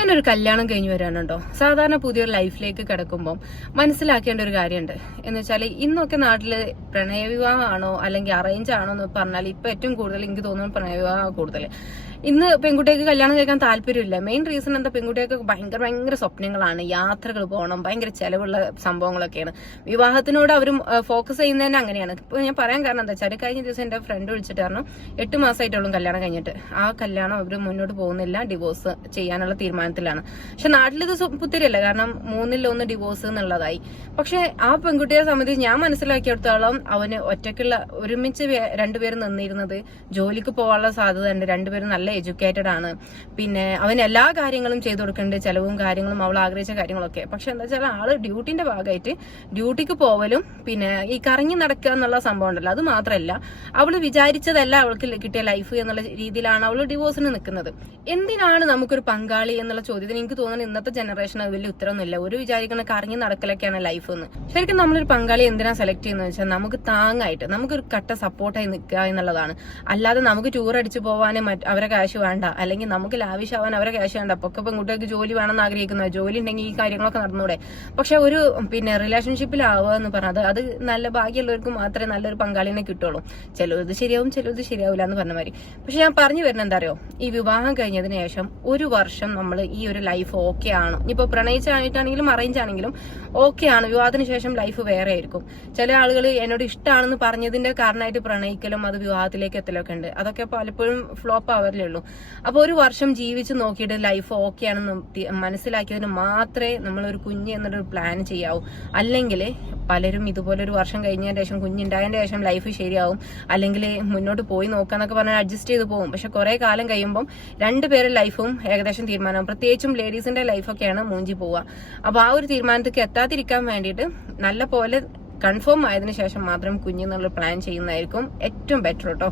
ഞാനൊരു കല്യാണം കഴിഞ്ഞ് വരാനുണ്ടോ സാധാരണ പുതിയൊരു ലൈഫിലേക്ക് കിടക്കുമ്പോൾ മനസ്സിലാക്കേണ്ട ഒരു കാര്യമുണ്ട് എന്ന് വെച്ചാൽ ഇന്നൊക്കെ നാട്ടില് പ്രണയവിവാഹമാണോ അല്ലെങ്കിൽ അറേഞ്ച് ആണോ എന്ന് പറഞ്ഞാൽ ഇപ്പൊ ഏറ്റവും കൂടുതൽ എനിക്ക് തോന്നുന്നു പ്രണയവിവാഹമാണ് കൂടുതൽ. ഇന്ന് പെൺകുട്ടികൾക്ക് കല്യാണം കഴിക്കാൻ താല്പര്യമില്ല. മെയിൻ റീസൺ എന്താ, പെൺകുട്ടികൾക്ക് ഭയങ്കര സ്വപ്നങ്ങളാണ്, യാത്രകൾ പോകണം, ഭയങ്കര ചെലവുള്ള സംഭവങ്ങളൊക്കെയാണ്. വിവാഹത്തിനോട് അവരും ഫോക്കസ് ചെയ്യുന്നതന്നെ അങ്ങനെയാണ്. ഇപ്പൊ ഞാൻ പറയാൻ കാരണം എന്താ വെച്ചാൽ കഴിഞ്ഞ ദിവസം എന്റെ ഫ്രണ്ട് വിളിച്ചിട്ട് പറഞ്ഞു 8 മാസമായിട്ടുള്ളൂ കല്യാണം കഴിഞ്ഞിട്ട്, ആ കല്യാണം അവർ മുന്നോട്ട് പോകുന്നില്ല, ഡിവോഴ്സ് ചെയ്യാനുള്ള തീരുമാനത്തിലാണ്. പക്ഷെ നാട്ടിലിത് പുത്തിരിയല്ല, കാരണം 3-1 ഡിവോഴ്സ് എന്നുള്ളതായി. പക്ഷെ ആ പെൺകുട്ടിയെ സംബന്ധിച്ച് ഞാൻ മനസ്സിലാക്കിയെടുത്തോളം അവന് ഒറ്റയ്ക്കുള്ള ഒരുമിച്ച് രണ്ടുപേരും നിന്നിരുന്നത് ജോലിക്ക് പോകാനുള്ള സാധ്യത ഉണ്ട്. രണ്ടുപേരും നല്ല എഡ്യൂക്കേറ്റഡ് ആണ്. പിന്നെ അവൻ എല്ലാ കാര്യങ്ങളും ചെയ്തു കൊടുക്കുന്നുണ്ട്, ചെലവും കാര്യങ്ങളും അവൾ ആഗ്രഹിച്ച കാര്യങ്ങളൊക്കെ. പക്ഷെ എന്താ വെച്ചാൽ ആള് ഡ്യൂട്ടിന്റെ ഭാഗമായിട്ട് ഡ്യൂട്ടിക്ക് പോവലും പിന്നെ ഈ കറങ്ങി നടക്കുക എന്നുള്ള സംഭവം ഉണ്ടല്ലോ, അത് മാത്രമല്ല അവള് വിചാരിച്ചതല്ല അവൾക്ക് കിട്ടിയ ലൈഫ് എന്നുള്ള രീതിയിലാണ് അവള് ഡിവോഴ്സിന് നിൽക്കുന്നത്. എന്തിനാണ് നമുക്കൊരു പങ്കാളി എന്നുള്ള ചോദ്യത്തിന് എനിക്ക് തോന്നുന്നത് ഇന്നത്തെ ജനറേഷൻ അത് വലിയ ഉത്തരമൊന്നുമില്ല. ഒരു വിചാരിക്കുന്ന കറങ്ങി നടക്കലൊക്കെയാണ് ലൈഫ് എന്ന്. ശരിക്കും നമ്മളൊരു പങ്കാളി എന്തിനാ സെലക്ട് ചെയ്യുന്നത് വെച്ചാൽ നമുക്ക് താങ്ങായിട്ട്, നമുക്കൊരു കട്ട സപ്പോർട്ടായി നിൽക്കുക എന്നുള്ളതാണ്. അല്ലാതെ നമുക്ക് ടൂർ അടിച്ചു പോവാനും അവരെ ക്യാഷ് വേണ്ട, അല്ലെങ്കിൽ നമുക്ക് ലാവിഷാവാൻ അവരെ ക്യാഷ് വേണ്ട. പൊക്കെ പെൺകുട്ടികൾക്ക് ജോലി വേണമെന്ന് ആഗ്രഹിക്കുന്നത്, ജോലി ഉണ്ടെങ്കിൽ ഈ കാര്യങ്ങളൊക്കെ നടന്നൂടെ. പക്ഷെ ഒരു പിന്നെ റിലേഷൻഷിപ്പിലാവുക എന്ന് പറഞ്ഞത് അത് നല്ല ഭാഗ്യമുള്ളവർക്ക് മാത്രമേ നല്ലൊരു പങ്കാളിനെ കിട്ടുള്ളൂ. ചിലത് ശരിയാവും, ചിലത് ശരിയാവില്ല എന്ന് പറഞ്ഞ മാതിരി. പക്ഷെ ഞാൻ പറഞ്ഞു വരുന്നത് എന്താ അറിയോ, ഈ വിവാഹം കഴിഞ്ഞതിന് ശേഷം 1 വർഷം നമ്മൾ ഈ ഒരു ലൈഫ് ഓക്കെ ആണ്. ഇനിയിപ്പോ പ്രണയിച്ചായിട്ടാണെങ്കിലും അറേഞ്ച് ആണെങ്കിലും ഓക്കെ ആണ്. വിവാഹത്തിന് ശേഷം ലൈഫ് വേറെ ആയിരിക്കും. ചില ആളുകൾ എന്നോട് ഇഷ്ടമാണെന്ന് പറഞ്ഞതിന്റെ കാരണമായിട്ട് പ്രണയിക്കലും അത് വിവാഹത്തിലേക്ക് എത്തലൊക്കെ ഉണ്ട്. അതൊക്കെ പലപ്പോഴും ഫ്ലോപ്പ് ആവരലേ ഉള്ളൂ. അപ്പൊ 1 വർഷം ജീവിച്ച് നോക്കിയിട്ട് ലൈഫ് ഓക്കെ ആണെന്ന് മനസ്സിലാക്കിയതിന് മാത്രമേ നമ്മളൊരു കുഞ്ഞ് എന്നൊരു പ്ലാൻ ചെയ്യാവൂ. അല്ലെങ്കിൽ പലരും ഇതുപോലെ 1 വർഷം കഴിഞ്ഞതിന് ശേഷം, കുഞ്ഞുണ്ടായതിന്റെ ശേഷം ലൈഫ് ശരിയാവും, അല്ലെങ്കിൽ മുന്നോട്ട് പോയി നോക്കാന്നൊക്കെ പറഞ്ഞാൽ അഡ്ജസ്റ്റ് ചെയ്ത് പോകും. പക്ഷെ കുറെ കാലം കഴിയുമ്പോൾ രണ്ടുപേരുടെ ലൈഫും ഏകദേശം തീരുമാനമാവും. പ്രത്യേകിച്ചും ലേഡീസിന്റെ ലൈഫൊക്കെയാണ് മൂഞ്ചി പോവുക. അപ്പൊ ആ ഒരു തീരുമാനത്തേക്ക് എത്താതിരിക്കാൻ വേണ്ടിയിട്ട് നല്ല പോലെ കൺഫേം ആയതിനു ശേഷം മാത്രം കുഞ്ഞെന്നുള്ള പ്ലാൻ ചെയ്യുന്നതായിരിക്കും ഏറ്റവും ബെറ്റർ കേട്ടോ.